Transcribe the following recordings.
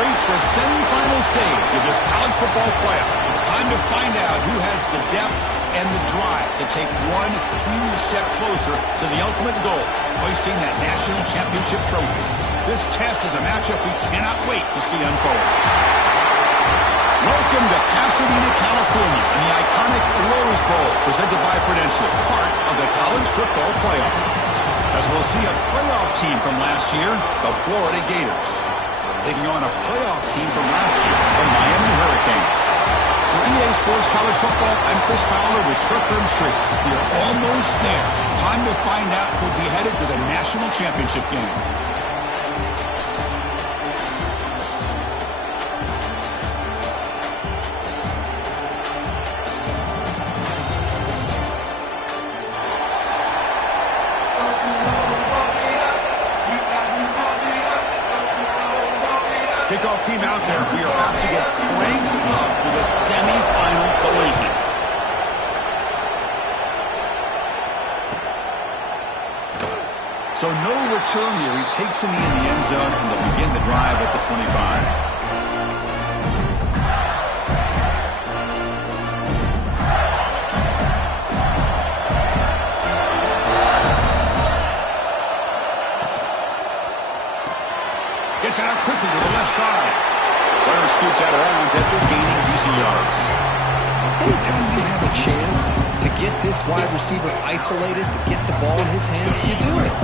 reached the semifinal stage of this college football playoff. It's time to find out who has the depth and the drive to take one huge step closer to the ultimate goal, hoisting that national championship trophy. This test is a matchup we cannot wait to see unfold. Welcome to Pasadena, California, in the iconic Rose Bowl, presented by Prudential, part of the college football playoff. As we'll see a playoff team from last year, the Florida Gators, taking on a playoff team from last year, the Miami Hurricanes. For NBA Sports College Football, I'm Chris Fowler with Kirk Herbstreit. We are almost there. Time to find out who'll be headed to the national championship game. Kickoff team out there. We are about to get cranked up with a semifinal collision. So no return here. He takes a knee in the end zone, and they'll begin the drive at the 25. Gets it out quickly to the left side. Runner scoots out of bounds after gaining decent yards. Anytime you have a chance to get this wide receiver isolated, to get the ball in his hands, you do it.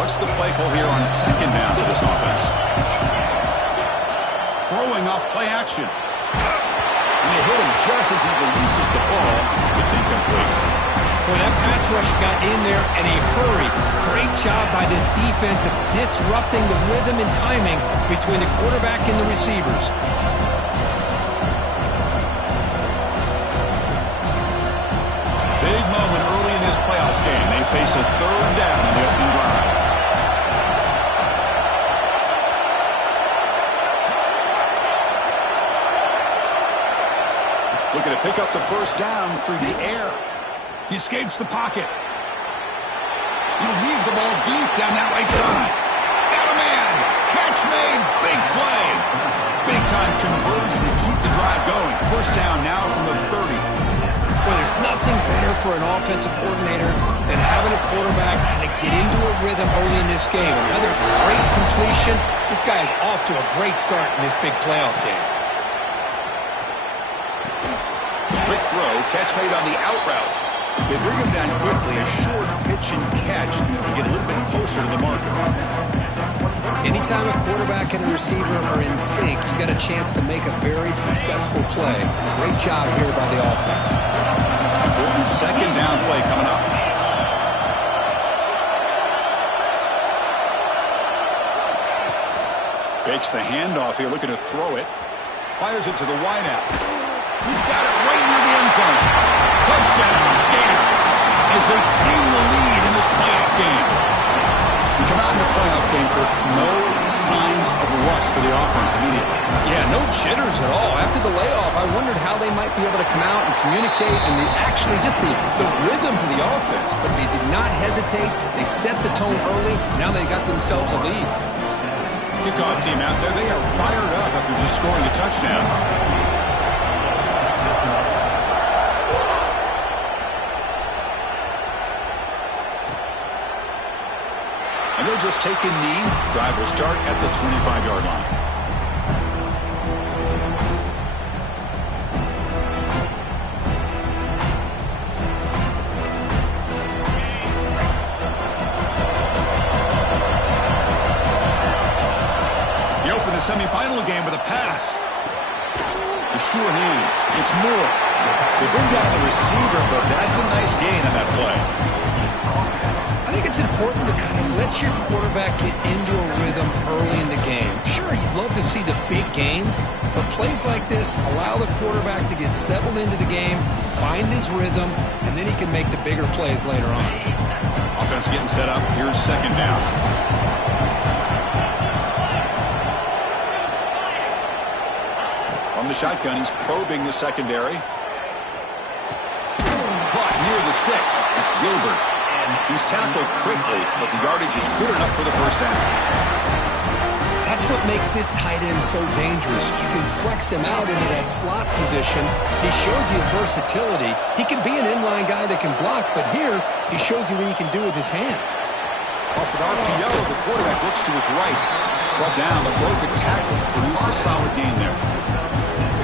What's the play call here on second down for this offense? Throwing up play action. And they hit him just as he releases the ball. It's incomplete. Well, that pass rush got in there in a hurry. Great job by this defense of disrupting the rhythm and timing between the quarterback and the receivers. Big moment early in this playoff game. They face a third down in the opening drive. Looking to pick up the first down through the air. He escapes the pocket. He'll leave the ball deep down that right side. Got a man. Catch made. Big play. Big-time conversion to keep the drive going. First down now from the 30. Well, there's nothing better for an offensive coordinator than having a quarterback kind of get into a rhythm early in this game. Another great completion. This guy is off to a great start in this big playoff game. Quick throw. Catch made on the out route. They bring him down quickly, a short pitch and catch, and get a little bit closer to the marker. Anytime a quarterback and a receiver are in sync, you got a chance to make a very successful play. Great job here by the offense. Important second down play coming up. Fakes the handoff here, looking to throw it. Fires it to the wideout. He's got it right near the end zone. Touchdown, Gators, as they claim the lead in this playoff game. We come out in the playoff game for no sign for the offense immediately. Yeah, no jitters at all. After the layoff, I wondered how they might be able to come out and communicate and actually just the rhythm to the offense. But they did not hesitate. They set the tone early. Now they got themselves a lead. Kickoff team out there. They are fired up after just scoring a touchdown. And they'll just take a knee. Drive will start at the 25-yard line. They open the semifinal game with a pass. The sure hands. It's Moore. They bring down the receiver, but that's a nice gain on that play. I think it's important to kind of let your quarterback get into a rhythm early in the game. Sure, you'd love to see the big gains, but plays like this allow the quarterback to get settled into the game, find his rhythm, and then he can make the bigger plays later on. Offense getting set up. Here's second down. From the shotgun, he's probing the secondary. Caught near the sticks. It's Gilbert. He's tackled quickly, but the yardage is good enough for the first down. That's what makes this tight end so dangerous. You can flex him out into that slot position. He shows you his versatility. He can be an inline guy that can block, but here he shows you what he can do with his hands. Off an RPO, the quarterback looks to his right. Brought down, but broke a tackle to produce a solid gain there.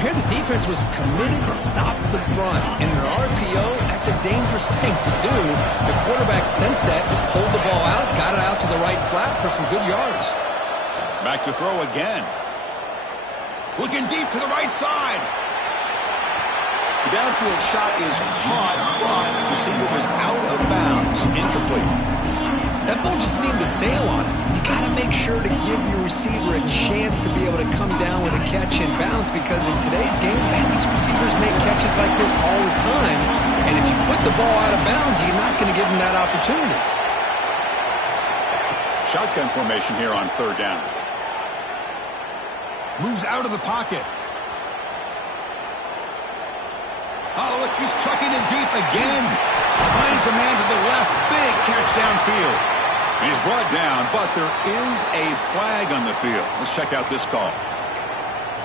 Here the defense was committed to stop the run. In an RPO, that's a dangerous thing to do. The quarterback sensed that, just pulled the ball out, got it out to the right flat for some good yards. Back to throw again. Looking deep to the right side. The downfield shot is caught, but the receiver was out of bounds. Incomplete. That ball just seemed to sail on it. You got to make sure to give your receiver a chance to be able to come down with a catch and bounce, because in today's game, man, these receivers make catches like this all the time. And if you put the ball out of bounds, you're not going to give them that opportunity. Shotgun formation here on third down. Moves out of the pocket. Oh, look, he's trucking it deep again. Finds a man to the left. Big catch downfield. He's brought down, but there is a flag on the field. Let's check out this call.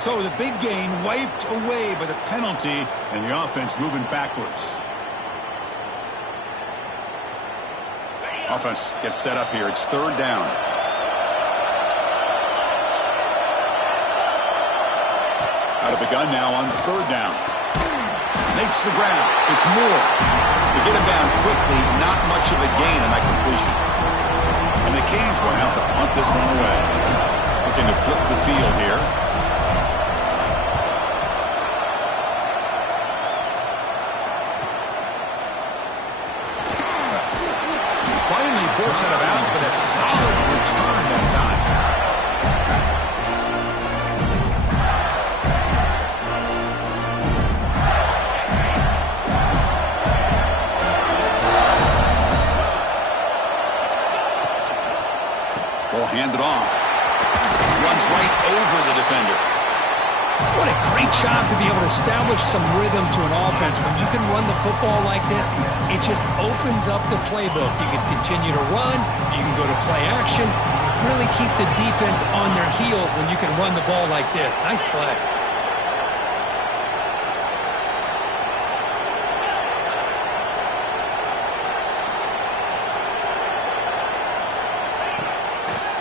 So the big gain wiped away by the penalty, and the offense moving backwards. Offense gets set up here. It's third down. Out of the gun now on third down. Makes the ground. It's Moore. To get him down quickly, not much of a gain on that completion. And the Canes will have to punt this one away. Looking to flip the field here. Finally forced out of bounds, but a solid return that time. Handed off. Runs right over the defender. What a great job to be able to establish some rhythm to an offense. When you can run the football like this, it just opens up the playbook. You can continue to run. You can go to play action. You really keep the defense on their heels when you can run the ball like this. Nice play.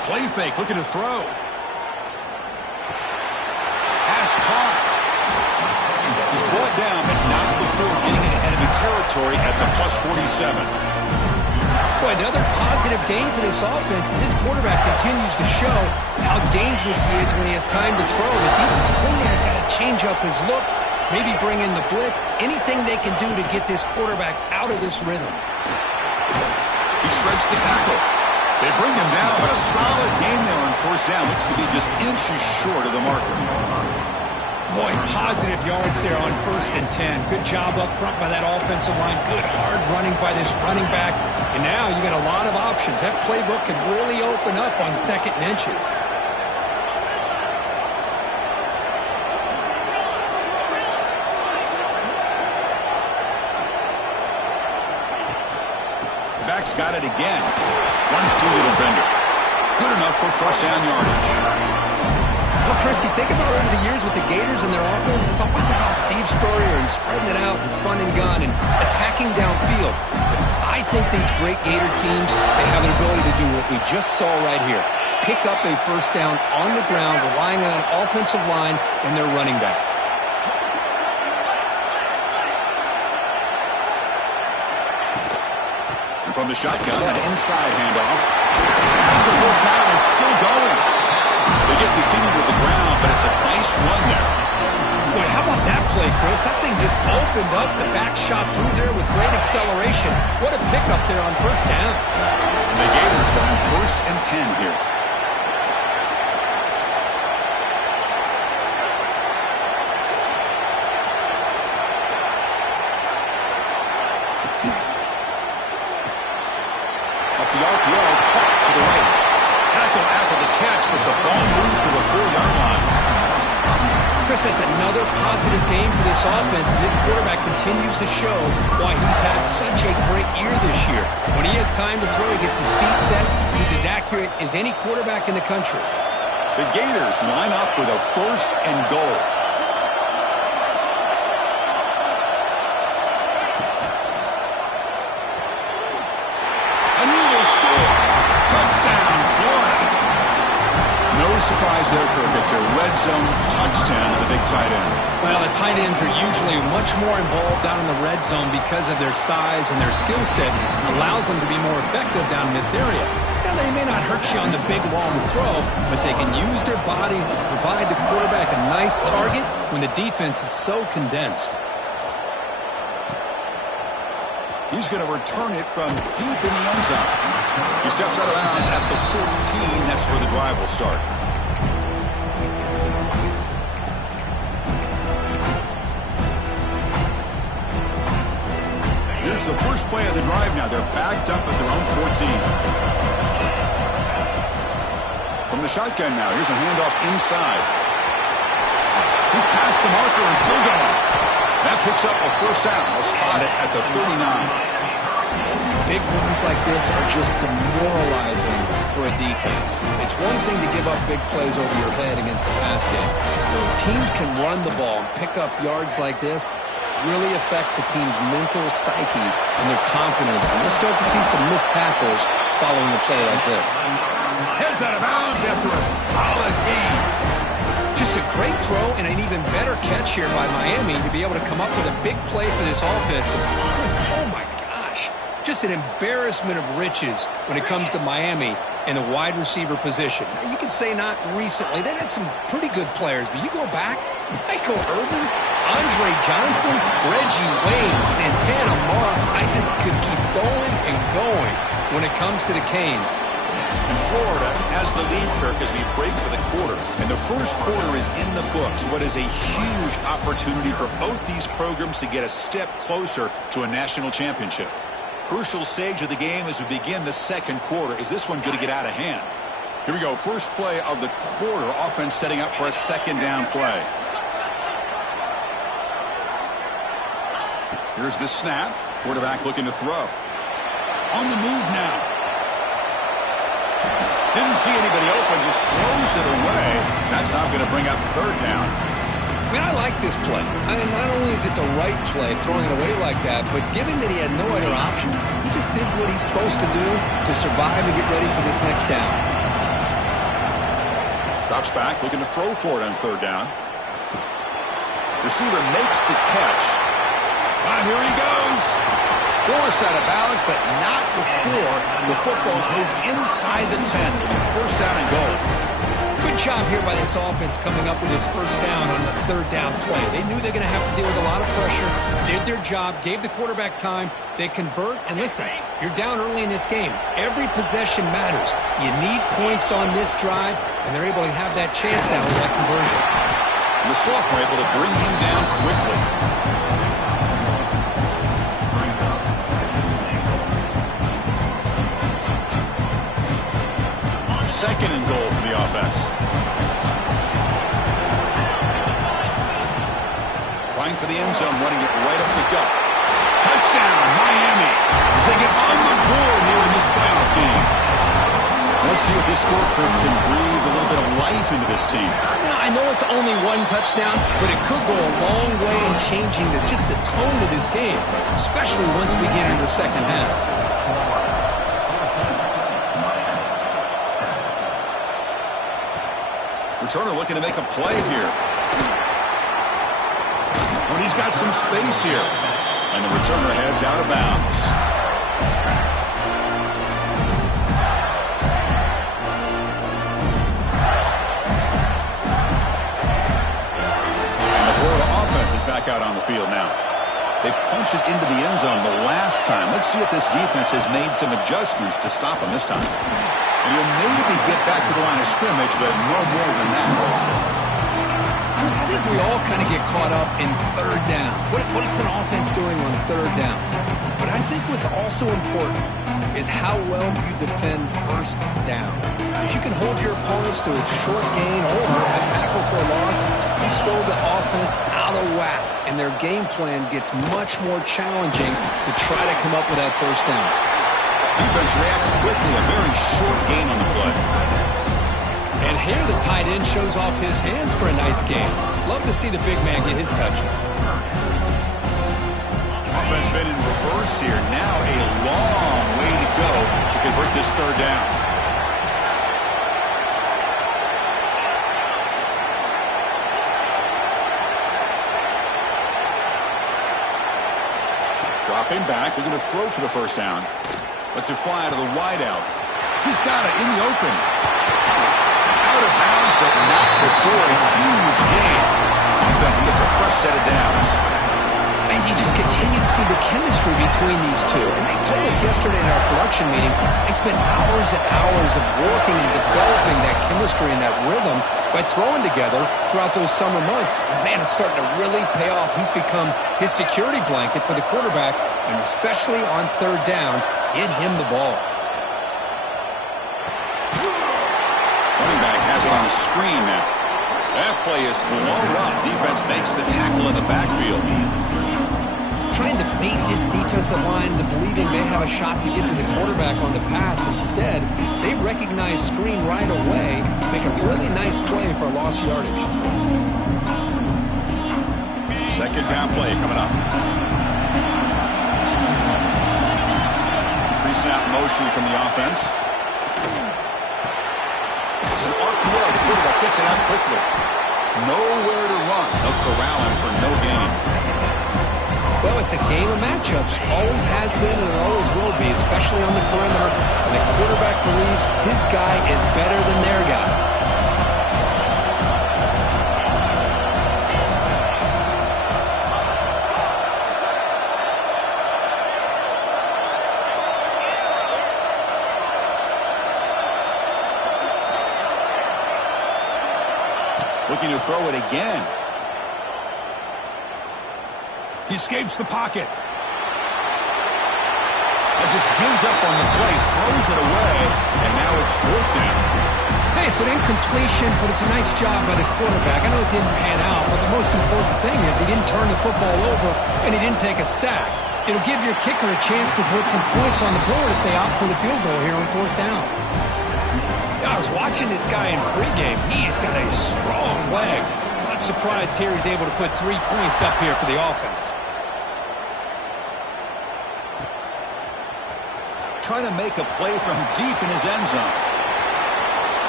Play fake, looking to throw. Pass caught. He's brought down, but not before getting into enemy territory at the +47. Boy, another positive gain for this offense, and this quarterback continues to show how dangerous he is when he has time to throw. The defensive coordinator's got to change up his looks, maybe bring in the blitz, anything they can do to get this quarterback out of this rhythm. He shreds the tackle. They bring him down, but a solid game there on first down. Looks to be just inches short of the marker. Boy, positive yards there on 1st and 10. Good job up front by that offensive line. Good hard running by this running back. And now you got a lot of options. That playbook can really open up on 2nd and inches. quarterback's got it again. Runs through the defender. Good enough for first down yardage. Well, Chris, you think about over the years with the Gators and their offense, it's always about Steve Spurrier and spreading it out and fun and gun and attacking downfield. But I think these great Gator teams, they have an ability to do what we just saw right here. Pick up a first down on the ground, relying on an offensive line and their running back. And from the shotgun, an inside handoff. As the first down is still going. They get deceived with the ground, but it's a nice run there. Boy, how about that play, Chris? That thing just opened up. The back shot through there with great acceleration. What a pickup there on first down. And the Gators will have first and 10 here. Off the RPO, caught to the right. Tackle after the catch, but the ball moves to the 4-yard line. Chris, that's another positive game for this offense, and this quarterback continues to show why he's had such a great year this year. When he has time to throw, he gets his feet set. He's as accurate as any quarterback in the country. The Gators line up with a first and goal. And he will score. Touchdown, Florida. No surprise there, Kirk. It's a red zone touchdown to the big tight end. Well, the tight ends are usually much more involved down in the red zone because of their size and their skill set. Allows them to be more effective down in this area. Now, they may not hurt you on the big, long throw, but they can use their bodies to provide the quarterback a nice target when the defense is so condensed. He's going to return it from deep in the end zone. He steps out of bounds at the 14. That's where the drive will start. Here's the first play of the drive now. They're backed up at their own 14. From the shotgun now, here's a handoff inside. He's past the marker and still going. That picks up a first down. They'll spot it at the 39. Big runs like this are just demoralizing for a defense. It's one thing to give up big plays over your head against the pass game. When teams can run the ball and pick up yards like this, really affects the team's mental psyche and their confidence. And you'll start to see some missed tackles following a play like this. Heads out of bounds after a solid game. Just a great throw and an even better catch here by Miami to be able to come up with a big play for this offense. Oh, my gosh. Just an embarrassment of riches when it comes to Miami and the wide receiver position. Now, you could say not recently. They had some pretty good players, but you go back, Michael Irvin, Andre Johnson, Reggie Wayne, Santana Moss. I just could keep going and going when it comes to the Canes. And Florida has the lead, Kirk, as we break for the quarter. And the first quarter is in the books. What is a huge opportunity for both these programs to get a step closer to a national championship. Crucial stage of the game as we begin the second quarter. Is this one going to get out of hand? Here we go. First play of the quarter. Offense setting up for a second down play. Here's the snap. Quarterback looking to throw. On the move now. Didn't see anybody open, just throws it away. That's not going to bring up third down. I mean, I like this play. I mean, not only is it the right play, throwing it away like that, but given that he had no other option, he just did what he's supposed to do to survive and get ready for this next down. Drops back, looking to throw for it on third down. Receiver makes the catch. Here he goes. Forced out of bounds, but not before the football's moved inside the 10. It'll be first down and goal. Good job here by this offense coming up with this first down on the third down play. They knew they're going to have to deal with a lot of pressure, did their job, gave the quarterback time. They convert, and listen, you're down early in this game. Every possession matters. You need points on this drive, and they're able to have that chance now with that conversion. And the sophomore able to bring him down quickly. Second and goal for the offense. Running for the end zone, running it right up the gut. Touchdown, Miami. As they get on the board here Let's see if this scorecard can breathe a little bit of life into this team. I know it's only one touchdown, but it could go a long way in changing just the tone of this game, especially once we get into the second half. Returner looking to make a play here. And he's got some space here. And the returner heads out of bounds. Back out on the field now. They punch it into the end zone the last time. Let's see if this defense has made some adjustments to stop them this time. And he'll maybe get back to the line of scrimmage, but no more than that. Chris, I think we all kind of get caught up in third down. What's an offense doing on third down? But I think what's also important is how well you defend first down. If you can hold your opponents to a short gain or a tackle for a loss, you throw the offense out of whack, and their game plan gets much more challenging to try to come up with that first down. Defense reacts quickly, a very short gain on the play. And here the tight end shows off his hands for a nice gain. Love to see the big man get his touches. Offense been in reverse here. Now a long way to go to convert this third down. Dropping back, looking to throw for the first down. Lets it fly to the wideout. He's got it in the open. Out of bounds, but not before a huge gain. Offense gets a fresh set of downs. And you just continue to see the chemistry between these two. And they told us yesterday in our production meeting, they spent hours and hours of working and developing that chemistry and that rhythm by throwing together throughout those summer months. And man, it's starting to really pay off. He's become his security blanket for the quarterback, and especially on third down, get him the ball. Running back has it on the screen now. That play is blown up. Defense makes the tackle in the backfield. Trying to bait this defensive line into believing they have a shot to get to the quarterback on the pass. Instead, they recognize screen right away, make a really nice play for lost yardage. Second down play coming up. Pre-snap motion from the offense. It's an RPO. The quarterback gets it out quickly. Nowhere to run. They'll corral him for no gain. Well, it's a game of matchups. Always has been and it always will be, especially on the perimeter. And the quarterback believes his guy is better than their guy. Looking to throw it again. He escapes the pocket. And just gives up on the play, throws it away, and now it's fourth down. Hey, it's an incompletion, but it's a nice job by the quarterback. I know it didn't pan out, but the most important thing is he didn't turn the football over, and he didn't take a sack. It'll give your kicker a chance to put some points on the board if they opt for the field goal here on fourth down. I was watching this guy in pregame. He's got a strong leg. Not surprised here he's able to put 3 points up here for the offense. Trying to make a play from deep in his end zone.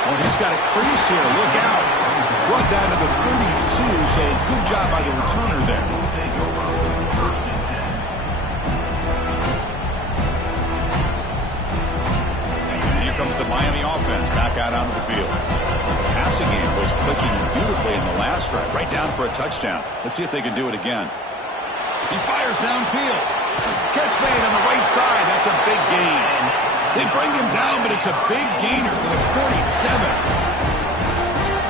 Oh, he's got a crease here. Look out. Brought down to the 32, so good job by the returner there. Comes the Miami offense back out onto the field. The passing game was clicking beautifully in the last drive, right down for a touchdown. Let's see if they can do it again. He fires downfield. Catch made on the right side. That's a big gain. They bring him down, but it's a big gainer for the 47.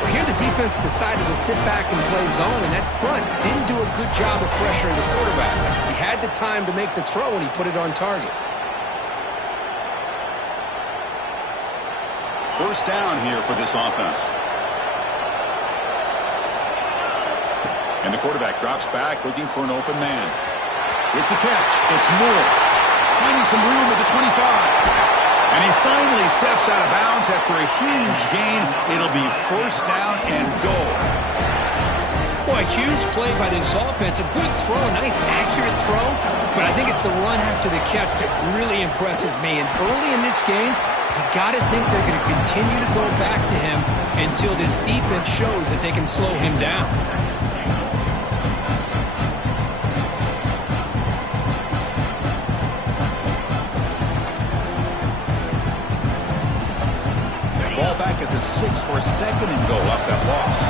Well, here the defense decided to sit back and play zone, and that front didn't do a good job of pressuring the quarterback. He had the time to make the throw, and he put it on target. First down here for this offense. And the quarterback drops back, looking for an open man. With the catch, it's Moore. Finding some room at the 25. And he finally steps out of bounds after a huge gain. It'll be first down and goal. Boy, a huge play by this offense. A good throw, a nice accurate throw. But I think it's the run after the catch that really impresses me. And early in this game, you got to think they're going to continue to go back to him until this defense shows that they can slow him down. Ball back at the 6 for second and goal up that loss.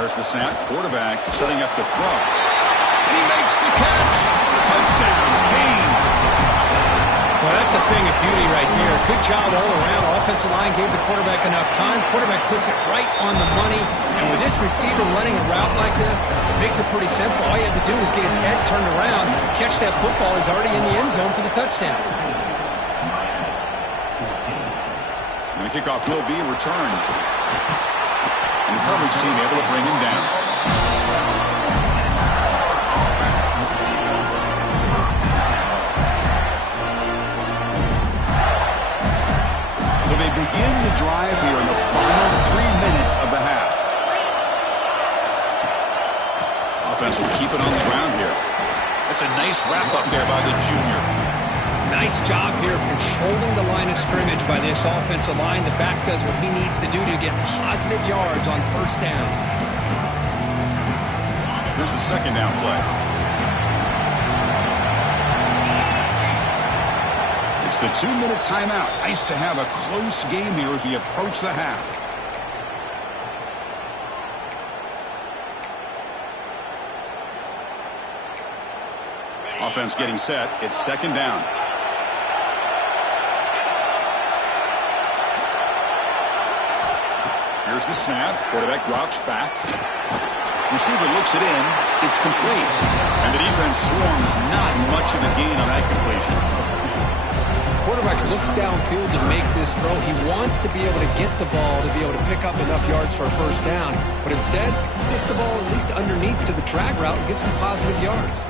There's the snap. Quarterback setting up the throw. And he makes the catch. Touchdown, Canes. Well, that's a thing of beauty right there. Good job all around. Offensive line gave the quarterback enough time. Quarterback puts it right on the money. And with this receiver running a route like this, it makes it pretty simple. All you have to do is get his head turned around, catch that football. He's already in the end zone for the touchdown. And the kickoff will be returned. And the coverage team able to bring him down. So they begin the drive here in the final 3 minutes of the half. Offense will keep it on the ground here. That's a nice wrap up there by the junior. Nice job here of controlling the line of scrimmage by this offensive line. The back does what he needs to do to get positive yards on first down. Here's the second down play. It's the 2-minute timeout. Nice to have a close game here as we approach the half. Offense getting set. It's second down. Here's the snap. Quarterback drops back. Receiver looks it in. It's complete. And the defense swarms. Not much of a gain on that completion. Quarterback looks downfield to make this throw. He wants to be able to get the ball to be able to pick up enough yards for a first down. But instead, gets the ball at least underneath to the drag route and gets some positive yards.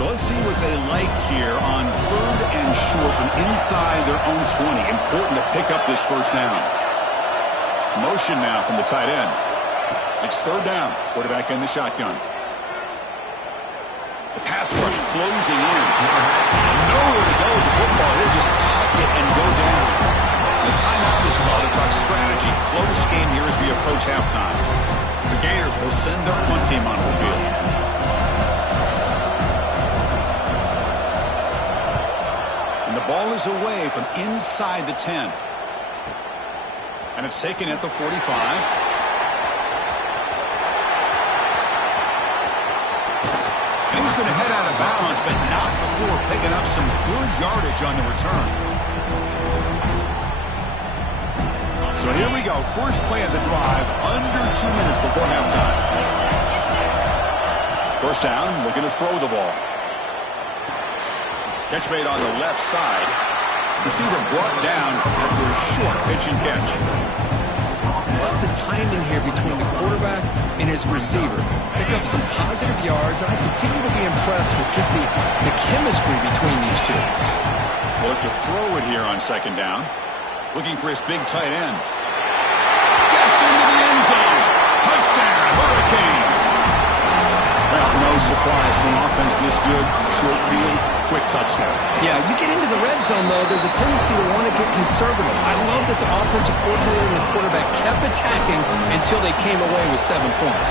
So let's see what they like here on 3rd and short from inside their own 20. Important to pick up this first down. Motion now from the tight end. It's 3rd down. Quarterback in the shotgun. The pass rush closing in. Nowhere to go with the football. He'll just tuck it and go down. The timeout is called to talk strategy. Close game here as we approach halftime. The Gators will send their punt team onto the field. And the ball is away from inside the 10. And it's taken at the 45. And he's going to head out of bounds, but not before picking up some good yardage on the return. So here we go. First play of the drive, under 2 minutes before halftime. First down, looking to throw the ball. Catch made on the left side. Receiver brought down after a short pitch and catch. Love the timing here between the quarterback and his receiver. Pick up some positive yards, and I continue to be impressed with just the chemistry between these two. We'll look to throw it here on second down. Looking for his big tight end. Gets into the end zone. Touchdown, Hurricanes. Well, no surprise from offense this good. Short field, quick touchdown. Yeah, you get into the red zone, though, there's a tendency to want to get conservative. I love that the offensive coordinator and the quarterback kept attacking until they came away with 7 points.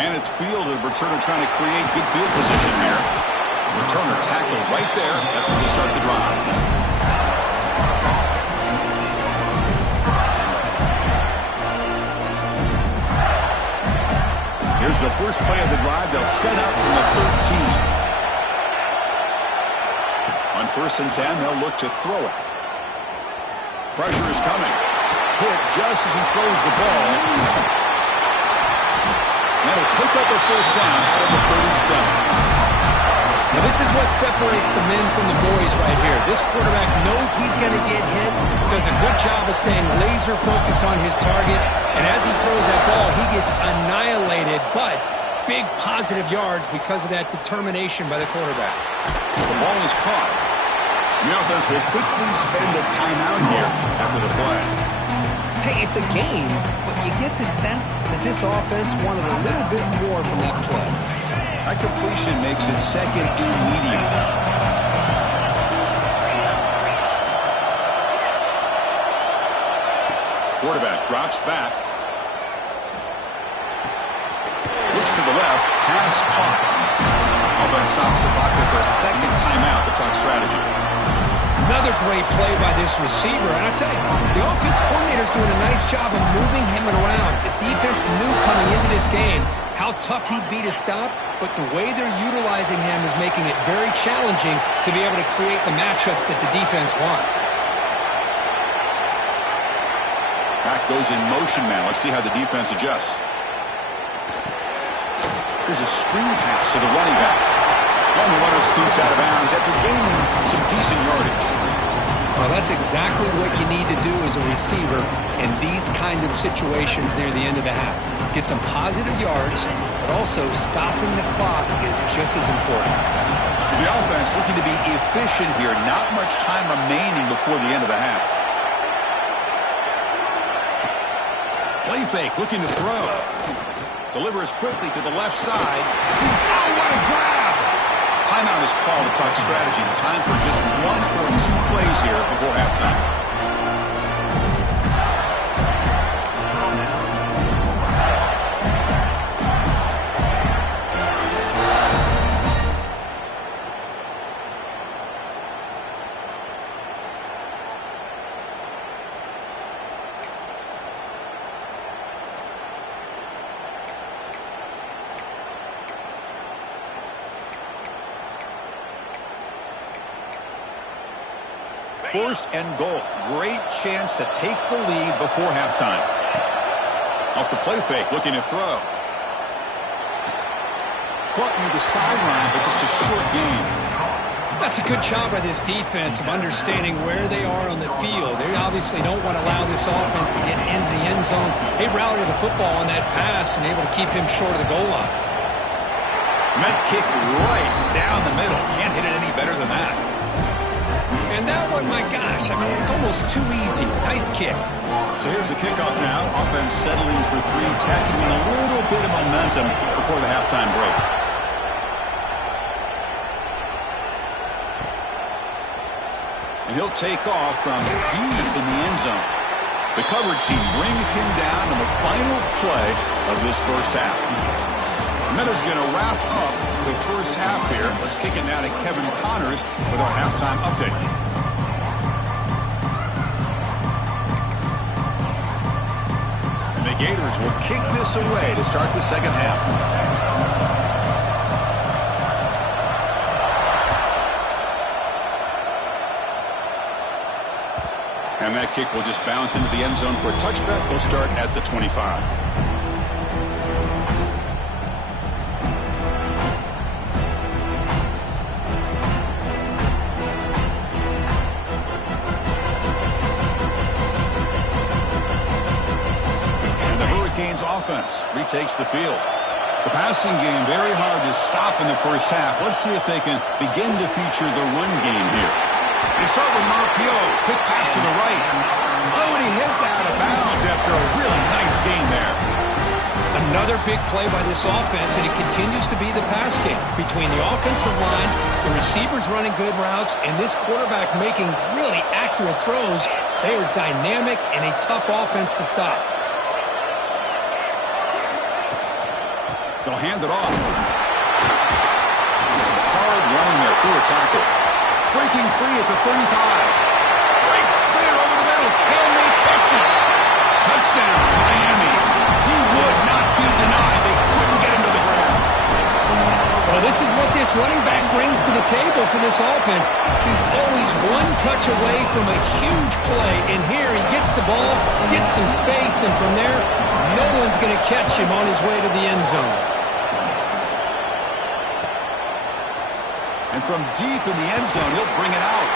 And it's fielded. Returner trying to create good field position here. Returner tackled right there. That's where they start the drive. Here's the first play of the drive. They'll set up from the 13. On 1st and 10, they'll look to throw it. Pressure is coming. Hit just as he throws the ball. That'll pick up a first down out of the 37. Now, this This is what separates the men from the boys right here. This quarterback knows he's going to get hit, does a good job of staying laser focused on his target, and as he throws that ball, he gets annihilated, but big positive yards because of that determination by the quarterback. The ball is caught. The offense will quickly spend a timeout here after the play. Hey, it's a game, but you get the sense that this offense wanted a little bit more from that play. That completion makes it second and medium. Quarterback drops back. Looks to the left. Pass caught. Offense stops the clock with their second timeout to talk strategy. Another great play by this receiver. And I tell you, the offense coordinator is doing a nice job of moving him around. The defense knew coming into this game how tough he'd be to stop, but the way they're utilizing him is making it very challenging to be able to create the matchups that the defense wants. Back goes in motion now. Let's see how the defense adjusts. Here's a screen pass to the running back. And the runner scoots out of bounds after gaining some decent yardage. Well, that's exactly what you need to do as a receiver in these kind of situations near the end of the half. Get some positive yards, but also stopping the clock is just as important. To the offense, looking to be efficient here. Not much time remaining before the end of the half. Play fake, looking to throw. Delivers quickly to the left side. Oh, what a grab! Timeout is called to talk strategy. Time for just one or two plays here before halftime. First and goal. Great chance to take the lead before halftime. Off the play fake, looking to throw. Caught near the sideline, but just a short gain. That's a good job by this defense of understanding where they are on the field. They obviously don't want to allow this offense to get into the end zone. They routed the football on that pass and able to keep him short of the goal line. That kick right down the middle. Can't hit it any better than that. And that one, my gosh, I mean, it's almost too easy. Nice kick. So here's the kickoff now. Offense settling for three, tacking in a little bit of momentum before the halftime break. And he'll take off from deep in the end zone. The coverage team brings him down in the final play of this first half. Miller's going to wrap up the first half here. Let's kick it now to Kevin Connors with our halftime update. And the Gators will kick this away to start the second half. And that kick will just bounce into the end zone for a touchback. We'll start at the 25. Offense retakes the field. The passing game very hard to stop in the first half. Let's see if they can begin to feature the run game here. They start with an RPO. Quick pass to the right. Oh, and he hits out of bounds after a really nice gain there. Another big play by this offense, and it continues to be the pass game. Between the offensive line, the receivers running good routes, and this quarterback making really accurate throws, they are dynamic and a tough offense to stop. They'll hand it off. Some hard running there through a tackle. Breaking free at the 35. Breaks clear over the middle. Can they catch it? Touchdown, Miami. He would not be denied. They couldn't get him to the ground. Well, this is what this running back brings to the table for this offense. He's always one touch away from a huge play. And here he gets the ball, gets some space, and from there, no one's going to catch him on his way to the end zone. And from deep in the end zone, he'll bring it out.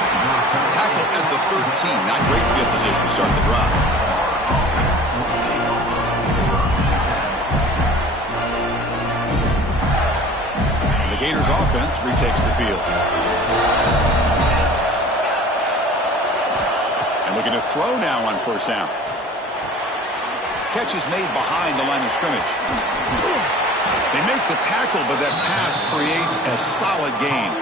Tackle at the 13. Not great field position to start the drive. And the Gators offense retakes the field. And looking to throw now on first down. Catch is made behind the line of scrimmage. They make the tackle, but that pass creates a solid gain.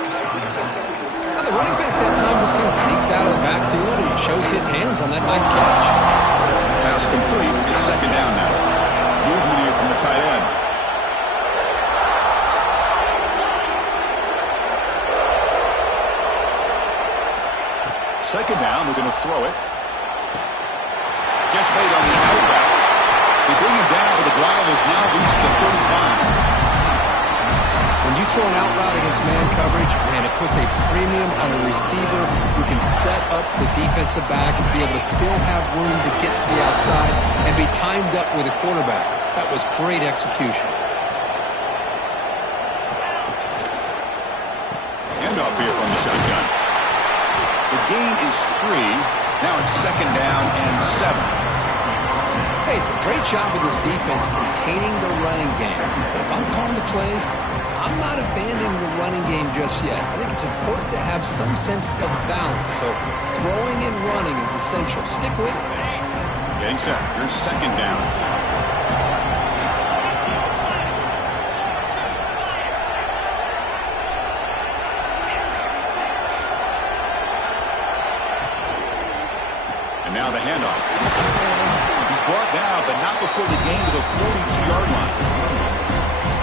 Well, the running back that time just kind of sneaks out of the backfield and shows his hands on that nice catch. Pass complete. It's second down now. Movement here from the tight end. Second down, we're going to throw it. Catch made on the out route. They bring him down, but the drive has now reached the 35. When you throw an out route against man coverage, man, it puts a premium on a receiver who can set up the defensive back to be able to still have room to get to the outside and be timed up with a quarterback. That was great execution. Handoff here from the shotgun. The gain is 3. Now it's second down and 7. Hey, it's a great job of this defense containing the running game. But if I'm calling the plays, I'm not abandoning the running game just yet. I think it's important to have some sense of balance. So throwing and running is essential. Stick with it. Getting set. Here's second down. And now the handoff. He's brought down, but not before the gain to the 42-yard line.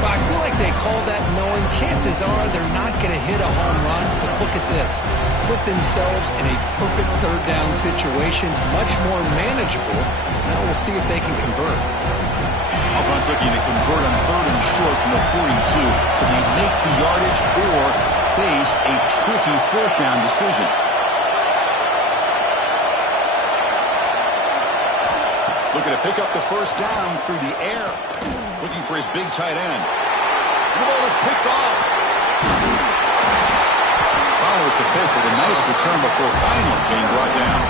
Well, I feel like they called that knowing chances are they're not going to hit a home run. But look at this. Put themselves in a perfect third down situations, much more manageable. Now we'll see if they can convert. Offense looking to convert on third and short from the 42. Can they make the yardage or face a tricky fourth down decision? Looking to pick up the first down through the air. Looking for his big tight end. And the ball is picked off. Follows the pick with a nice return before finally being brought down.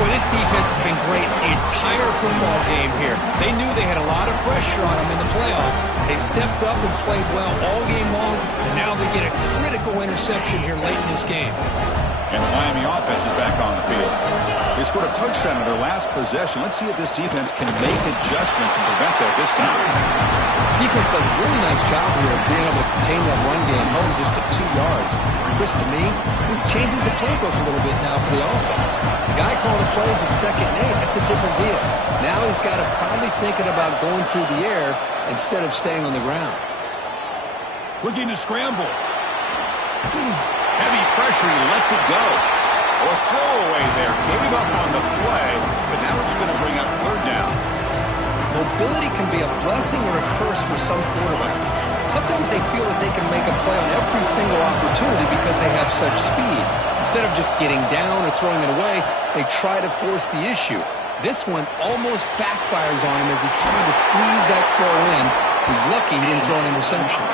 Boy, this defense has been great the entire football game here. They knew they had a lot of pressure on them in the playoff. They stepped up and played well all game long, and now they get a critical interception here late in this game. And the Miami offense is back on the field. They scored a touchdown in their last possession. Let's see if this defense can make adjustments and prevent that this time. Defense does a really nice job here of being able to contain that run game home just at 2 yards. Chris, to me, this changes the playbook a little bit now for the offense. The guy calling the plays at second and 8, that's a different deal. Now he's got to probably thinking about going through the air instead of staying on the ground. Looking to scramble. Heavy pressure, he lets it go. Or throwaway there. Gave up on the play, but now it's going to bring up third down. Mobility can be a blessing or a curse for some quarterbacks. Sometimes they feel that they can make a play on every single opportunity because they have such speed. Instead of just getting down or throwing it away, they try to force the issue. This one almost backfires on him as he tried to squeeze that throw in. He's lucky he didn't throw an interception.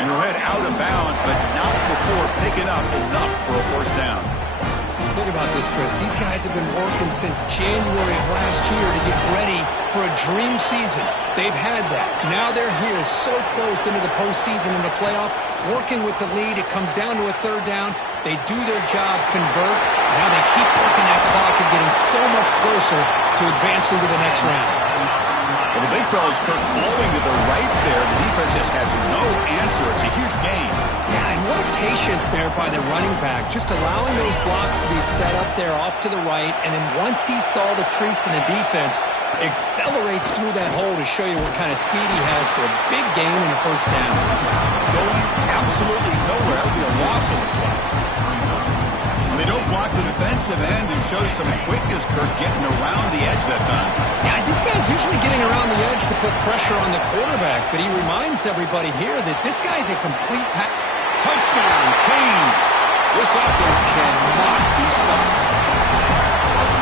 And her head out of bounds, but not before picking up enough for a first down. Think about this, Chris. These guys have been working since January of last year to get ready for a dream season. They've had that. Now they're here so close into the postseason and the playoff, working with the lead. It comes down to a third down. They do their job, convert. Now they keep working that clock and getting so much closer to advancing to the next round. Well, the big fella's Kirk flowing to the right there. The defense just has no answer. It's a huge gain. Yeah, and what a patience there by the running back, just allowing those blocks to be set up there off to the right, and then once he saw the crease in the defense, accelerates through that hole to show you what kind of speed he has for a big gain and a first down. Going absolutely nowhere. That would be a loss on the play. When they don't block the defensive end and show some quickness, Kirk getting around the edge that time. Yeah, this guy's usually getting around the edge to put pressure on the quarterback, but he reminds everybody here that this guy's a complete touchdown, Canes. This offense cannot be stopped.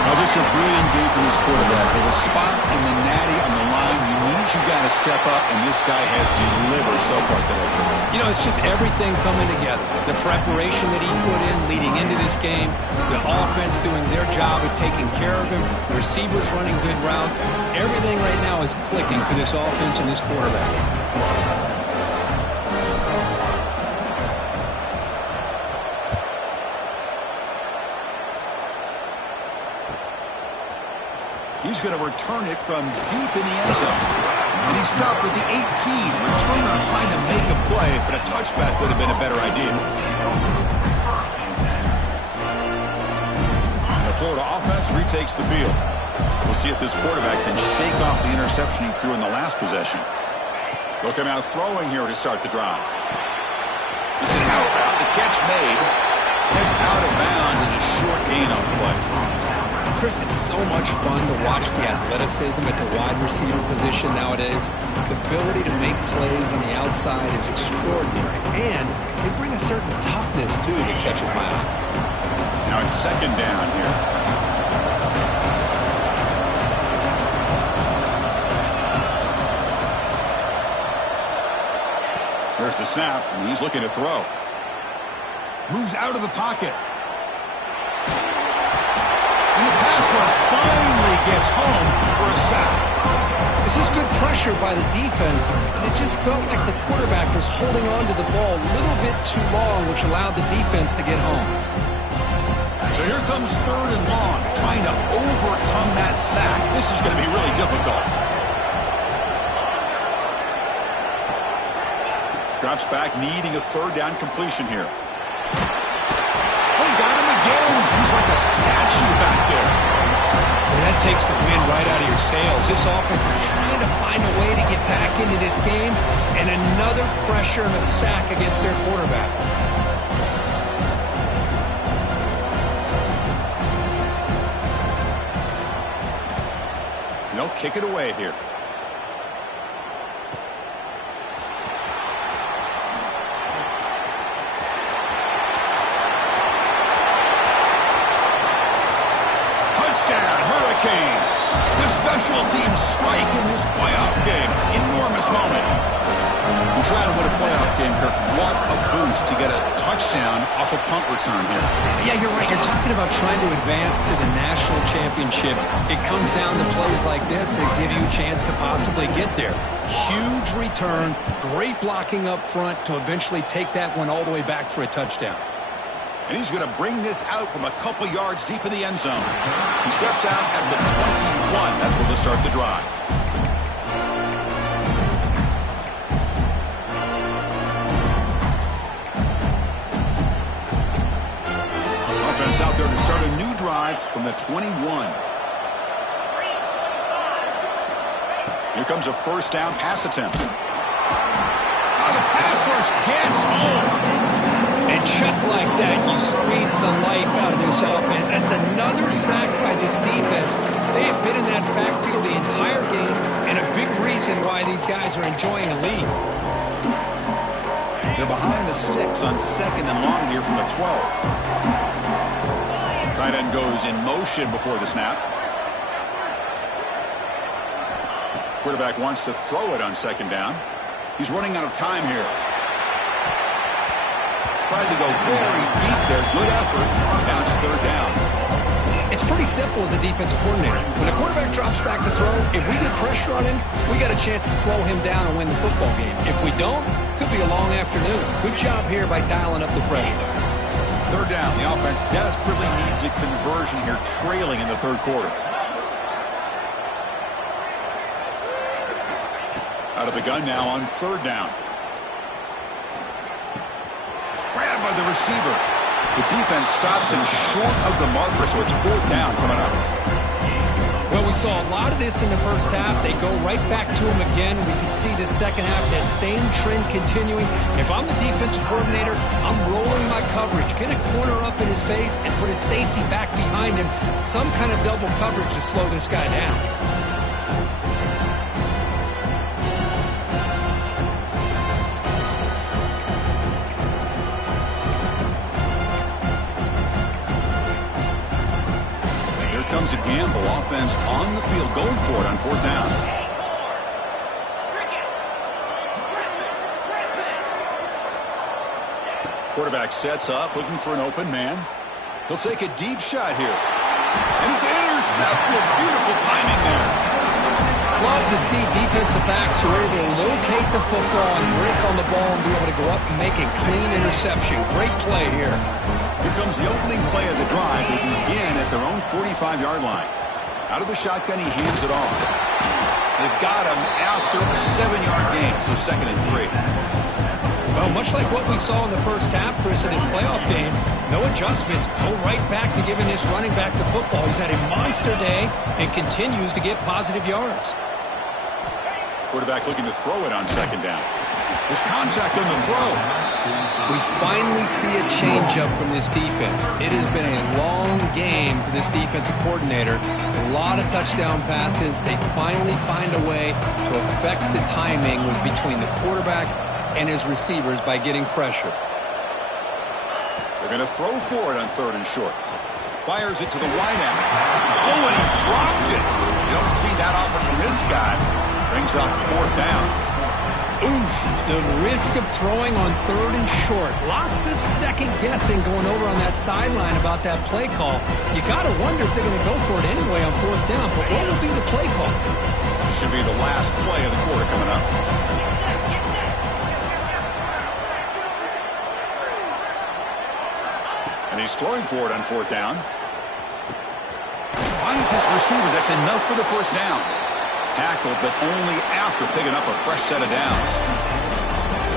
Now, just a brilliant game for this quarterback. With a spot in the natty on the line, you means you got to step up, and this guy has delivered so far today. You know, it's just everything coming together. The preparation that he put in leading into this game, the offense doing their job of taking care of him, the receivers running good routes. Everything right now is clicking for this offense and this quarterback. He's going to return it from deep in the end zone. And he stopped with the 18. Returner trying to make a play, but a touchback would have been a better idea. And the Florida offense retakes the field. We'll see if this quarterback can shake off the interception he threw in the last possession. Look him out throwing here to start the drive. It's an out route. The catch made. It's out of bounds as a short gain on the play. Chris, it's so much fun to watch the athleticism at the wide receiver position nowadays. The ability to make plays on the outside is extraordinary. And they bring a certain toughness, too, that catches my eye. Now it's second down here. There's the snap, and he's looking to throw. Moves out of the pocket. And the pass rush finally gets home for a sack. This is good pressure by the defense, but it just felt like the quarterback was holding on to the ball a little bit too long, which allowed the defense to get home. So here comes third and long, trying to overcome that sack. This is going to be really difficult. Drops back, needing a third down completion here. Got him again. He's like a statue back there. Well, that takes the wind right out of your sails. This offense is trying to find a way to get back into this game, and another pressure and a sack against their quarterback. And they'll kick it away here. Hurricanes. The special teams strike in this playoff game. Enormous moment. You try to win a playoff game, Kirk. What a boost to get a touchdown off a punt return here. Yeah, you're right. You're talking about trying to advance to the national championship. It comes down to plays like this that give you a chance to possibly get there. Huge return, great blocking up front to eventually take that one all the way back for a touchdown. And he's going to bring this out from a couple yards deep in the end zone. He steps out at the 21. That's where they'll start the drive. Offense out there to start a new drive from the 21. Here comes a first down pass attempt. The pass rush gets home. And just like that, you squeeze the life out of this offense. That's another sack by this defense. They have been in that backfield the entire game, and a big reason why these guys are enjoying a lead. They're behind the sticks on second and long here from the 12. Tight end goes in motion before the snap. Quarterback wants to throw it on second down. He's running out of time here. Tried to go very deep there. Good effort. Now it's third down. It's pretty simple as a defensive coordinator. When a quarterback drops back to throw, if we get pressure on him, we got a chance to slow him down and win the football game. If we don't, could be a long afternoon. Good job here by dialing up the pressure. Third down. The offense desperately needs a conversion here, trailing in the third quarter. Out of the gun now on third down. Grabbed by the receiver. The defense stops him short of the marker, so it's fourth down coming up. Well, we saw a lot of this in the first half. They go right back to him again. We can see the second half, that same trend continuing. If I'm the defensive coordinator, I'm rolling my coverage. Get a corner up in his face and put his safety back behind him. Some kind of double coverage to slow this guy down. Comes a gamble. Offense on the field, going for it on fourth down. Quarterback sets up, looking for an open man. He'll take a deep shot here. And it's intercepted. Beautiful timing there. Love to see defensive backs who are able to locate the football and break on the ball and be able to go up and make a clean interception. Great play here. Here comes the opening play of the drive. They begin at their own 45-yard line. Out of the shotgun, he hands it off. They've got him after a 7-yard gain, so 2nd and 3. Well, much like what we saw in the first half, Chris, in his playoff game, no adjustments. Go right back to giving this running back the football. He's had a monster day and continues to get positive yards. Quarterback looking to throw it on 2nd down. There's contact on the throw. We finally see a change-up from this defense. It has been a long game for this defensive coordinator. A lot of touchdown passes. They finally find a way to affect the timing between the quarterback and his receivers by getting pressure. They're going to throw for it on 3rd and short. Fires it to the wideout. Oh, and he dropped it. You don't see that often from this guy. Brings up 4th down. Oof, the risk of throwing on 3rd and short. Lots of second guessing going over on that sideline about that play call. You got to wonder if they're going to go for it anyway on 4th down, but what will be the play call? Should be the last play of the quarter coming up. And he's throwing for it on 4th down. Finds his receiver. That's enough for the 1st down. Tackled, but only after picking up a fresh set of downs.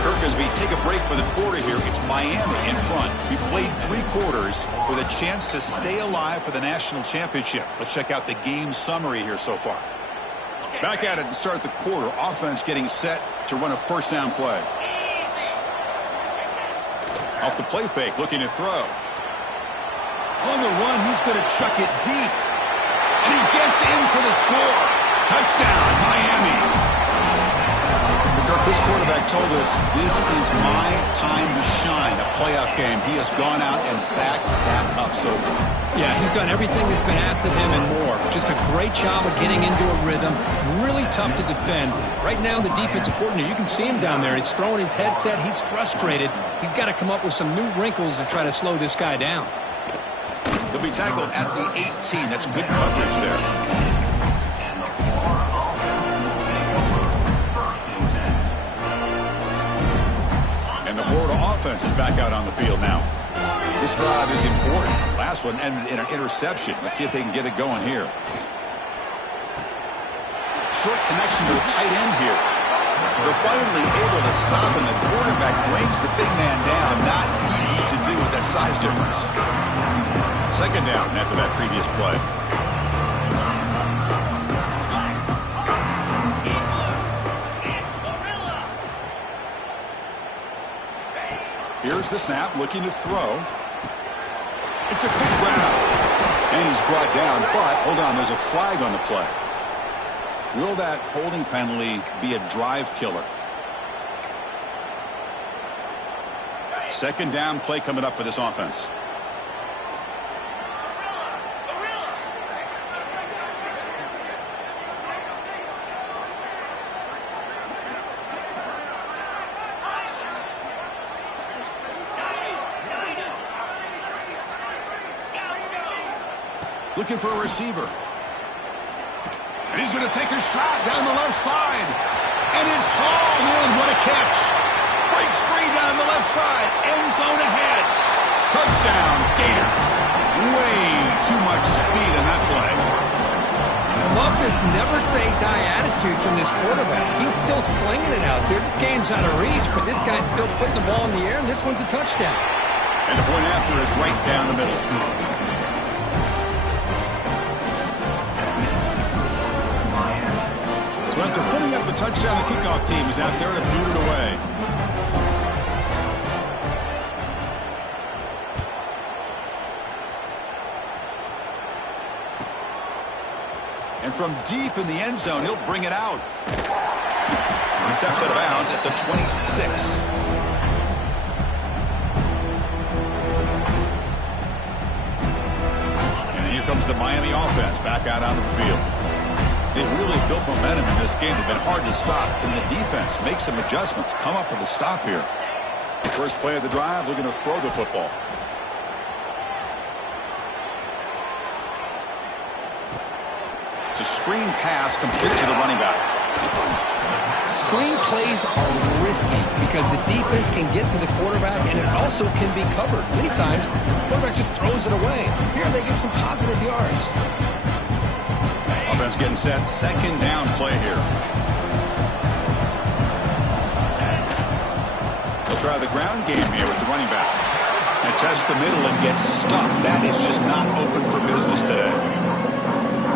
Kirk, as we take a break for the quarter here, it's Miami in front. We played 3 quarters with a chance to stay alive for the national championship. Let's check out the game summary here so far. Back at it to start the quarter. Offense getting set to run a 1st down play. Off the play fake, looking to throw. On the run, he's going to chuck it deep. And he gets in for the score. Touchdown, Miami. Kirk, this quarterback told us this is my time to shine, a playoff game. He has gone out and backed that up so far. Yeah, he's done everything that's been asked of him and more. Just a great job of getting into a rhythm. Really tough to defend. Right now, the defensive coordinator, you can see him down there. He's throwing his headset. He's frustrated. He's got to come up with some new wrinkles to try to slow this guy down. He'll be tackled at the 18. That's good coverage there. The Florida offense is back out on the field now. This drive is important. Last one ended in an interception. Let's see if they can get it going here. Short connection to the tight end here. They're finally able to stop, and the quarterback brings the big man down. Not easy to do with that size difference. 2nd down after that previous play. Here's the snap, looking to throw. It's a quick grab. And he's brought down, but hold on, there's a flag on the play. Will that holding penalty be a drive killer? 2nd down play coming up for this offense. Looking for a receiver. And he's going to take a shot down the left side. And it's hauled in. What a catch. Breaks free down the left side. End zone ahead. Touchdown, Gators. Way too much speed in that play. I love this never-say-die attitude from this quarterback. He's still slinging it out there. This game's out of reach, but this guy's still putting the ball in the air, and this one's a touchdown. And the point after is right down the middle. So after putting up a touchdown, the kickoff team is out there to boot it away. And from deep in the end zone, he'll bring it out. He steps out of bounds at the 26. And here comes the Miami offense back out onto the field. They really built momentum in this game. It's been hard to stop. And the defense makes some adjustments. Come up with a stop here. First play of the drive, looking to throw the football. It's a screen pass complete to the running back. Screen plays are risky because the defense can get to the quarterback, and it also can be covered. Many times, the quarterback just throws it away. Here they get some positive yards. Offense getting set. Second down play here. They'll try the ground game here with the running back. And test the middle and get stuck. That is just not open for business today.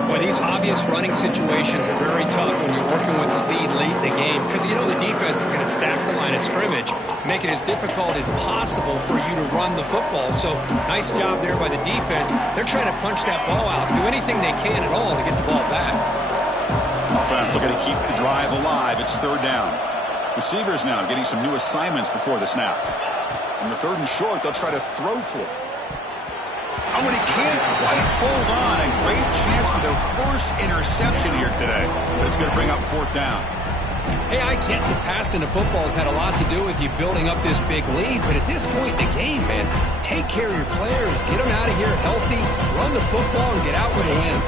Boy, these obvious running situations are very tough when you're working with the lead late in the game because you know the defense is going to stack the line of scrimmage, make it as difficult as possible for you to run the football. So, nice job there by the defense. They're trying to punch that ball out, do anything they can at all to get the ball back. Offense looking to keep the drive alive. It's third down. Receivers now getting some new assignments before the snap. On the third and short, they'll try to throw for it. Oh, and he can't quite hold on. A great chance for their first interception here today. But it's going to bring up fourth down. Hey, I get the passing to football has had a lot to do with you building up this big lead. But at this point in the game, man, take care of your players. Get them out of here healthy. Run the football and get out with a win.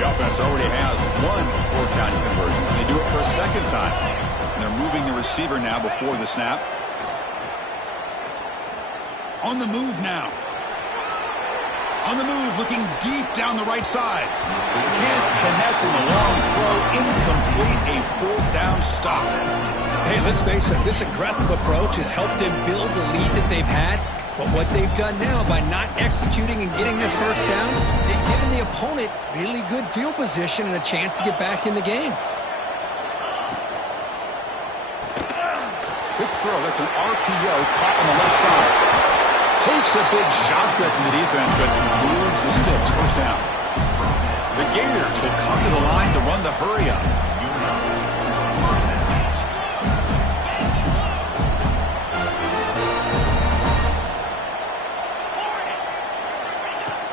The offense already has one fourth down conversion. They do it for a second time. And they're moving the receiver now before the snap. On the move now. On the move, looking deep down the right side. Can't connect with a long throw. Incomplete, a fourth down stop. Hey, let's face it, this aggressive approach has helped them build the lead that they've had. But what they've done now by not executing and getting this first down, they've given the opponent really good field position and a chance to get back in the game. Quick throw. That's an RPO caught on the left side. Takes a big shot there from the defense, but moves the sticks. First down. The Gators will come to the line to run the hurry up.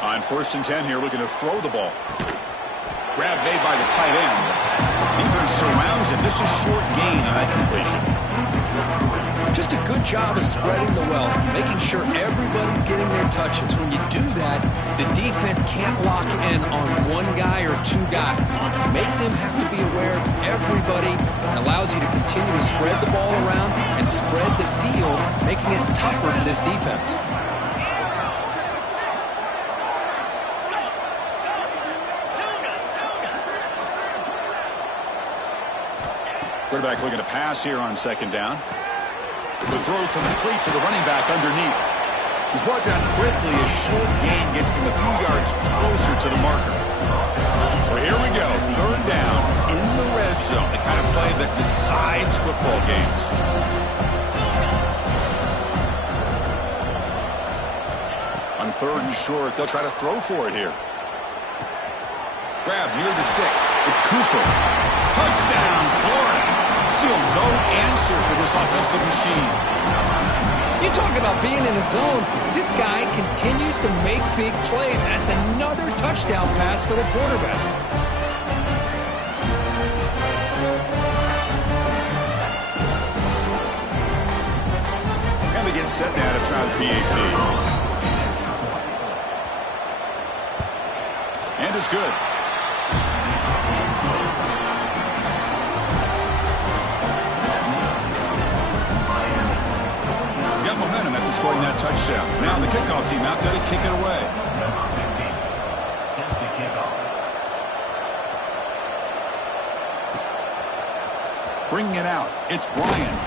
On 1st and 10 here, looking to throw the ball. Grab made by the tight end. Defense surrounds him. Just a short gain on that completion. Just a good job of spreading the wealth, making sure everybody's getting their touches. When you do that, the defense can't lock in on one guy or two guys. Make them have to be aware of everybody. It allows you to continue to spread the ball around and spread the field, making it tougher for this defense. Quarterback looking to pass here on second down. The throw complete to the running back underneath. He's brought down quickly. A short gain gets them a few yards closer to the marker. So here we go. Third down in the red zone. The kind of play that decides football games. On third and short, they'll try to throw for it here. Grab near the sticks. It's Cooper. Touchdown, Florida. Still no answer for this offensive machine. You talk about being in a zone. This guy continues to make big plays. That's another touchdown pass for the quarterback. And they get set now to try the PAT. And it's good. Momentum after scoring that touchdown. Now the kickoff team out there to kick it away. Bringing it out. It's Bryant.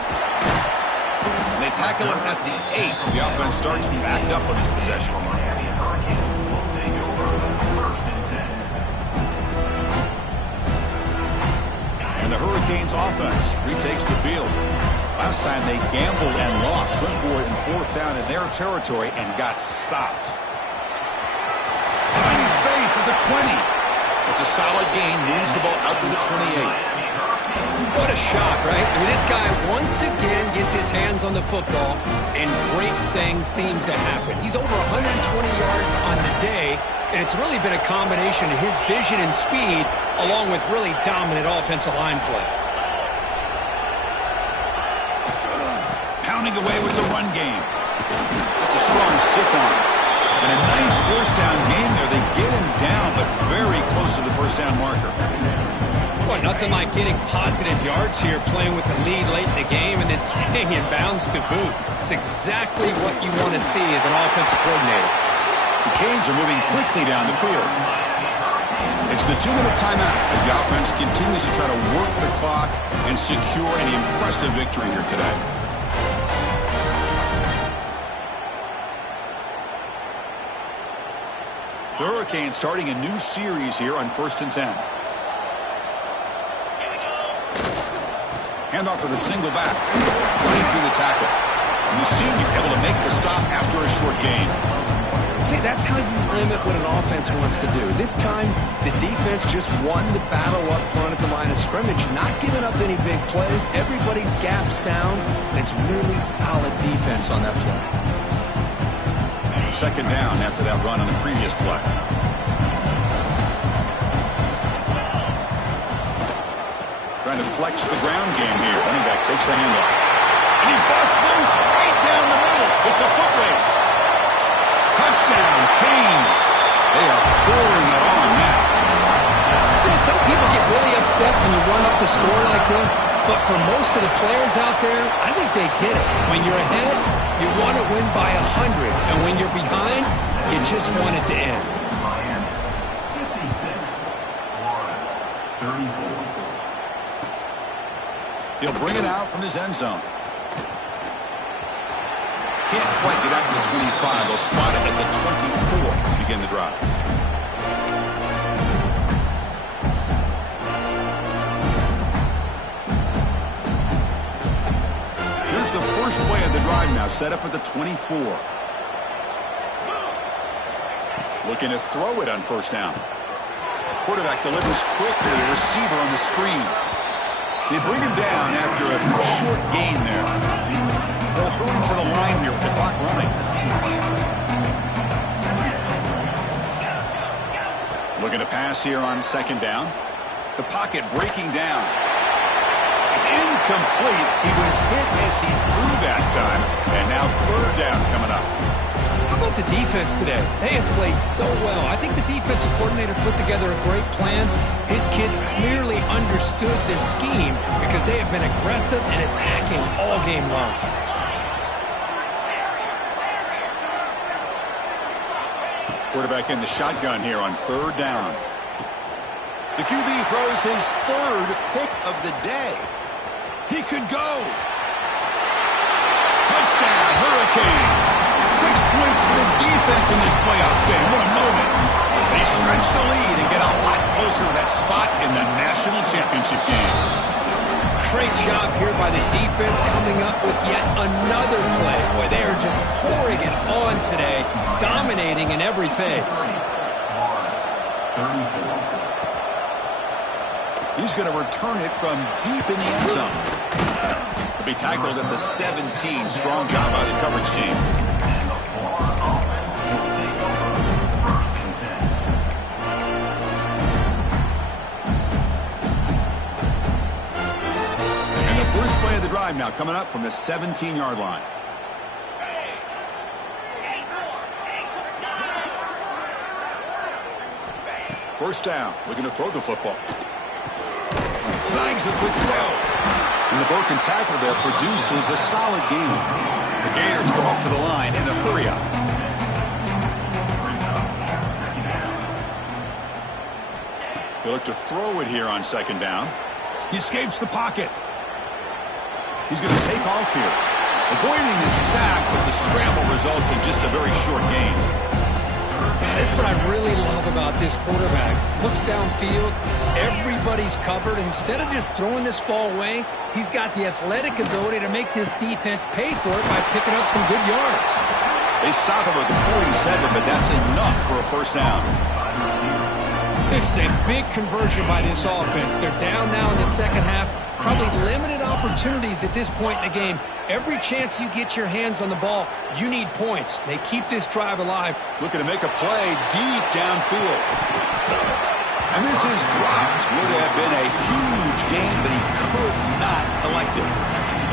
And they tackle him at the 8. The offense starts backed up on his possession. And the Hurricanes offense retakes the field. Last time they gambled and lost, went for it in fourth down in their territory and got stopped. Tiny space at the 20. It's a solid gain, moves the ball out to the 28. What a shot, right? I mean, this guy once again gets his hands on the football, and great things seem to happen. He's over 120 yards on the day, and it's really been a combination of his vision and speed, along with really dominant offensive line play. running away with the run game. That's a strong stiff arm. And a nice first down game there. They get him down, but very close to the first down marker. Well, nothing like getting positive yards here, playing with the lead late in the game and then staying in bounds to boot. It's exactly what you want to see as an offensive coordinator. The Canes are moving quickly down the field. It's the 2-minute timeout as the offense continues to try to work the clock and secure an impressive victory here today. The Hurricanes starting a new series here on 1st and 10. Handoff to the single back. Running through the tackle. And the senior able to make the stop after a short gain. See, that's how you limit what an offense wants to do. This time, the defense just won the battle up front at the line of scrimmage, not giving up any big plays. Everybody's gap sound, and it's really solid defense on that play. Second down after that run on the previous play. Trying to flex the ground game here. Running back takes the handoff. And he busts loose right down the middle. It's a foot race. Touchdown, Canes. They are pouring it on now. You know, some people get really upset when you run up the score like this, but for most of the players out there, I think they get it. When you're ahead, you want to win by 100, and when you're behind, you just want it to end. He'll bring it out from his end zone. Can't quite get out to the 25. They'll spot it at the 24 to begin the drive. Here's the first play of the drive now, set up at the 24. Looking to throw it on first down. Quarterback delivers quickly, the receiver on the screen. They bring him down after a short gain there. They'll hurry to the line here with the clock running. Looking to pass here on second down. The pocket breaking down. It's incomplete. He was hit as he threw that time. And now third down coming up. How about the defense today? They have played so well. I think the defensive coordinator put together a great plan. His kids clearly understood this scheme because they have been aggressive and attacking all game long. Quarterback in the shotgun here on third down. The QB throws his third pick of the day. He could go. Touchdown, Hurricanes. 6 points for the defense in this playoff game. What a moment. They stretch the lead and get a lot closer to that spot in the national championship game. Great job here by the defense coming up with yet another play where they are just pouring it on today, dominating in every phase. He's going to return it from deep in the end zone. He'll be tackled at the 17. Strong job by the coverage team. First play of the drive now coming up from the 17-yard line. First down, looking to throw the football. Snags the quick throw. And the broken tackle there produces a solid gain. The Gators come up to the line in a hurry up. They look to throw it here on second down. He escapes the pocket. He's going to take off here. Avoiding the sack, but the scramble results in just a very short gain. That's what I really love about this quarterback. Looks downfield, everybody's covered. Instead of just throwing this ball away, he's got the athletic ability to make this defense pay for it by picking up some good yards. They stop him at the 47, but that's enough for a first down. This is a big conversion by this offense. They're down now in the second half. Probably limited opportunities at this point in the game. Every chance you get your hands on the ball, you need points. They keep this drive alive. Looking to make a play deep downfield. And this is dropped. Would have been a huge gain, but he could not collect it.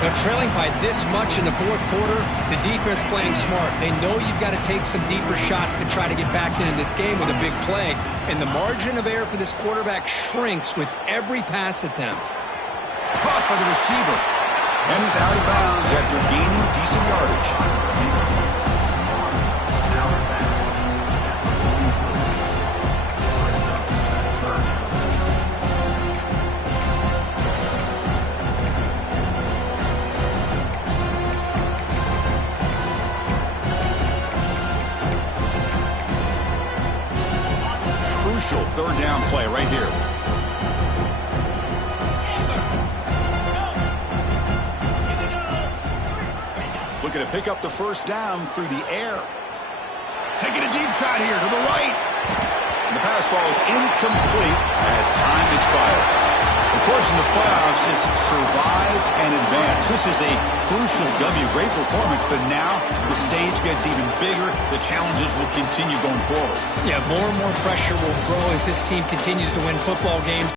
Now, trailing by this much in the fourth quarter, the defense playing smart. They know you've got to take some deeper shots to try to get back in this game with a big play, and the margin of error for this quarterback shrinks with every pass attempt. Caught by the receiver, and he's out of bounds after gaining decent yardage. Crucial third down play right here. Looking to pick up the first down through the air. Taking a deep shot here to the right. And the pass ball is incomplete as time expires. Of course, in the playoffs, it's survive and advance. This is a crucial W. Great performance, but now the stage gets even bigger. The challenges will continue going forward. Yeah, more and more pressure will grow as this team continues to win football games.